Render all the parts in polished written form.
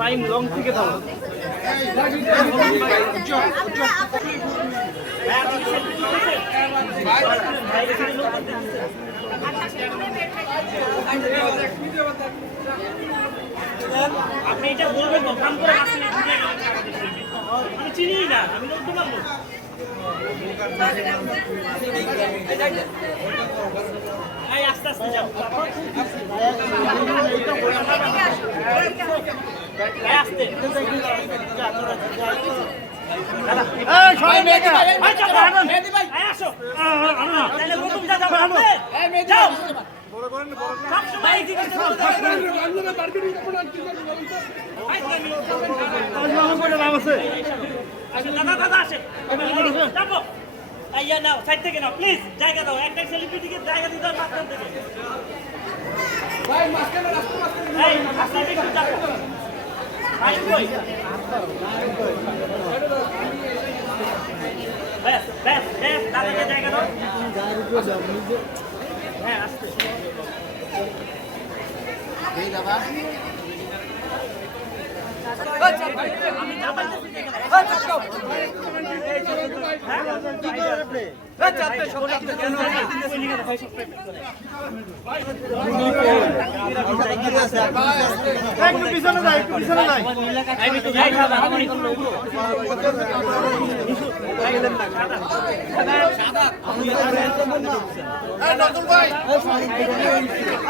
Time long থেকে দাও আপনি এটা বলবেন তো কাম করে আসেন আমি চিনি না আমি বলতে পারবো এই আস্তে আস্তে যাও আস্তে এই সবাই মেয়েকে ভাই চলো আনন্দ মেহেদি ভাই আসো আনো তাহলে প্রথম যাও আনো এই মেহেদি যাও বড় করেন বড় সব সময় কি করতে আমরা মার্কেটিং করব না কি করব ভাই আমি করে নাম আছে দাদা দাদা আসে যাবো আইয়া নাও সাইড থেকে নাও প্লিজ জায়গা দাও একটা সেলিব্রিটিকে জায়গা দিতে হবে মাঝখান থেকে ভাই মাঝখানে রাস্তা মাঝখানে এই রাস্তা একটু যাবো ভাই কই বেশ বেশ বেশ দাদাকে জায়গা দাও হ্যাঁ আসতে এই দাদা আমি যাবাইতেছি পিছনে যাই একটু পিছনে যাই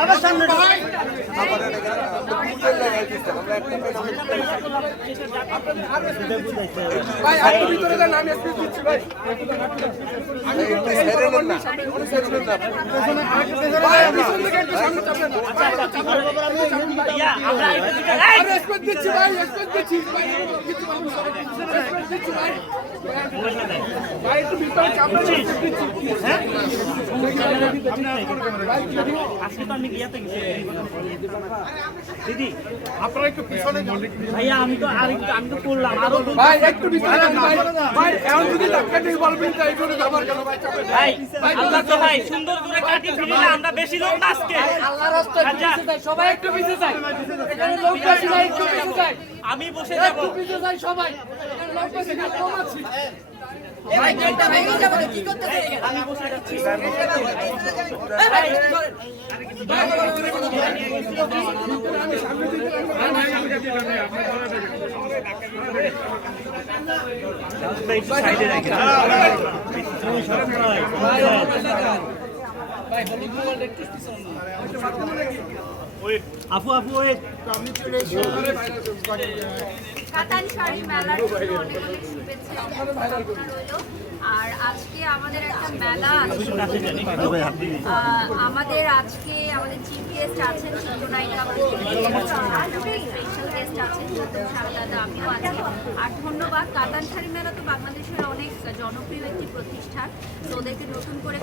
আবার সামনে ভাই আপনি ভিতরে যান আমি স্পিচ দিচ্ছি ভাই আমি একটু ছেড়ে নেন না উনি ছেড়ে নেন না ভাই পিছন থেকে একটু সামনে চাপেন ইয়া আমরা একটু স্পিচ দিচ্ছি ভাই স্পিচ দিচ্ছি ভাই কিছু মানুষ স্পিচ দিচ্ছি ভাই ভাই একটু ভিতরে চাপেন স্পিচ দিচ্ছি হ্যাঁ আজকে তো আমি গিয়াতে গেছি দিদি আপনারা একটু পিছনে যান ভাইয়া আমি তো করলাম আরো ভাই একটু পিছনে যান ভাই এখন যদি ধাক্কা দিয়ে বলবেন যে এই করে যাবার কেন ভাই চাপেন ভাই আল্লাহ তো ভাই সুন্দর করে কাটি ফিরিলে আমরা বেশি লোক আজকে আল্লাহর রাস্তায় পিছে যাই সবাই একটু পিছে যাই এখানে লোক বেশি নাই একটু পিছে যাই আমি বসে যাব একটু পিছে যাই সবাই এখানে লোক বেশি না কম আছে ভাই গেটটা ভেঙে যাবে কি করতেছে আমি বসে যাচ্ছি এই ভাই আমি সামনে দিতে আমি সামনে দিতে আপনার সাইডে রাখেন ভাই হলুদ মোবাইল একটু পিছন আপু আপু ওই আপনি চলে এসো কাতান শাড়ি মেলার জন্য অনেক অনেক শুভেচ্ছা রইল। আর আজকে আমাদের একটা মেলা আছে আমাদের আজকে আমাদের চিফ গেস্ট আছেন চিত্রনায়িকা স্পেশাল গেস্ট আছেন দাদা আমিও আছি। আর ধন্যবাদ কাতান শাড়ি মেলা তো বাংলাদেশের অনেক জনপ্রিয় একটি প্রতিষ্ঠান, তো ওদেরকে নতুন করে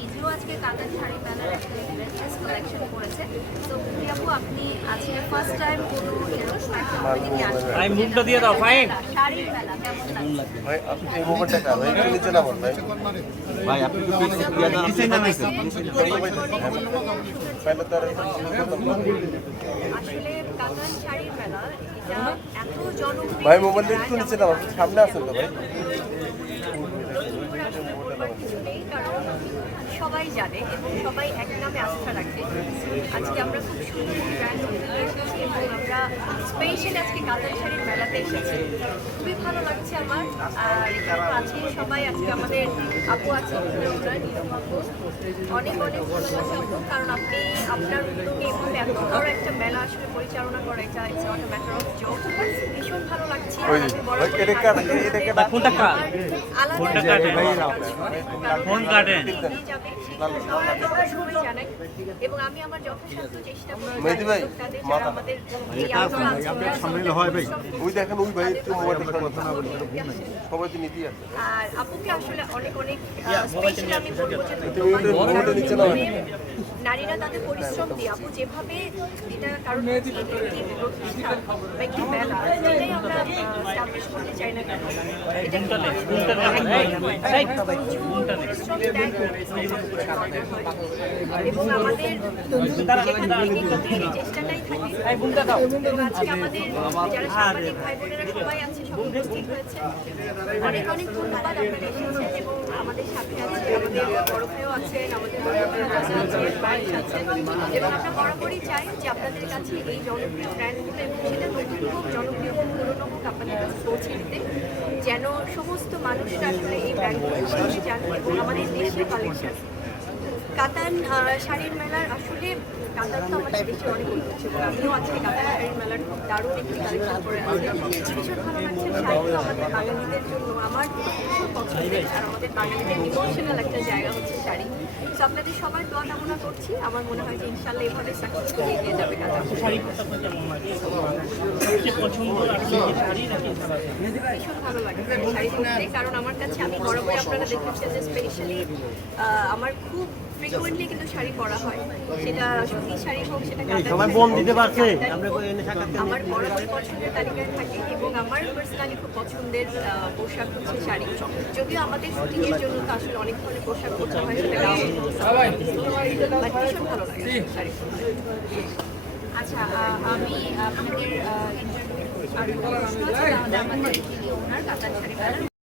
নিজেও আজকে কাতান শাড়ি মেলার একটা ড্রেস কালেকশন করেছে। তো আপু আপনি আজকে ফার্স্ট টাইম কোনো এরকম একটা নিয়ে আসছেন, মুখটা দিয়ে দাও ফাইন শাড়ির মেলা কেমন লাগছে? ভাই আপনি এই মোবাইলটা কার ভাই একটু নিচে নামান ভাই ভাই আপনি তো নিচে নামাইছেন তাহলে তার আসলে কাতান শাড়ির মেলা এটা এত জনপ্রিয় ভাই মোবাইলটা একটু নিচে নামান সামনে আছেন তো ভাই কারণ সবাই জানে এবং সবাই এক নামে আস্থা রাখে। আজকে আমরা খুব সুন্দর ব্র্যান্ড এসেছি এবং আমরা স্পেশাল আজকে কাতান শাড়ির মেলাতে এসেছি, খুবই ভালো লাগছে আমার। আর এখানে আছে সবাই, আজকে আমাদের আপু আছে অনেক অনেক ভালোবাসা আপু, কারণ আপনি আপনার উদ্যোগে এভাবে এত বড় একটা মেলা আসলে পরিচালনা করা এটা it's not a matter of joke, ভীষণ ভালো লাগছে। ফোন কাটেন এবং আমি আমার যথাসাধ্য চেষ্টা করি মেহেদি ভাই, আমাদের এই আন্দোলন ওই দেখেন ওই ভাই একটু মোবাইলটা কথা না বলি সবাই তো নীতি আছে আর আপুকে আসলে অনেক অনেক স্পেশাল আমি বলবো যে মোবাইলটা নিচে নাও। নারীরা তাদের পরিশ্রম দিয়ে আপু যেভাবে এটা কারণ একটি প্রতিষ্ঠান বা একটি মেলা যেটাই আমরা স্টাবলিশ করতে চাই না কেন এটা পরিশ্রম ত্যাগ এবং আমাদের চেষ্টাটাই থাকে এবং আজকে আমাদের যারা সাংবাদিক ভাই বোনেরা সবাই আছে সব উপস্থিত হয়েছে অনেক অনেক ধন্যবাদ আপনারা এসেছেন এবং আমাদের সাথে আছে আমাদের বড় ভাইও আছেন আমাদের বাইক আছেন এবং আমরা বরাবরই চাই যে আপনাদের কাছে এই জনপ্রিয় ব্র্যান্ডগুলো এবং সেটা নতুন হোক জনপ্রিয় হোক পুরনো হোক আপনাদের কাছে পৌঁছে দিতে যেন সমস্ত মানুষরা আসলে এই ব্র্যান্ডগুলো সম্পর্কে জানে এবং আমাদের দেশীয় কালেকশন কাতান শাড়ির মেলার আসলে কাতান তো আমাদের দেশে অনেক হচ্ছে এবং আমিও আজকে কাতান শাড়ির মেলার খুব দারুণ একটি কালেকশন করে আছি ভীষণ ভালো লাগছে শাড়ি তো আমাদের বাঙালিদের জন্য আমার ভীষণ পছন্দের আর আমাদের বাঙালিদের ইমোশনাল একটা জায়গা হচ্ছে শাড়ি তো আপনাদের সবার দোয়া কামনা করছি আমার মনে হয় যে ইনশাল্লাহ এভাবে সাকসেসফুল এগিয়ে যাবে কাতান শাড়ি পরতে আপনার কেমন লাগে? সবচেয়ে পছন্দ আসলে শাড়ি নাকি সাদা? ভীষণ ভালো লাগে শাড়ি পরতে কারণ আমার কাছে আমি বরাবর আপনারা দেখেছেন যে স্পেশালি আমার খুব ফ্রিকোয়েন্টলি কিন্তু শাড়ি পরা হয় সেটা সুতি শাড়ি হোক সেটা সবাই বোন দিতে পারছে আমার বরাবর পছন্দের তালিকায় থাকে এবং আমার পার্সোনালি খুব পছন্দের পোশাক হচ্ছে শাড়ি যদিও আমাদের শুটিংয়ের জন্য তো আসলে অনেক ধরনের পোশাক পরতে হয় সেটা বাট ভীষণ ভালো লাগে শাড়ি আচ্ছা আমি আপনাদের ইন্টারভিউ আর প্রশ্ন আছে আমাদের যিনি ওনার কাতান শাড়ি মেলার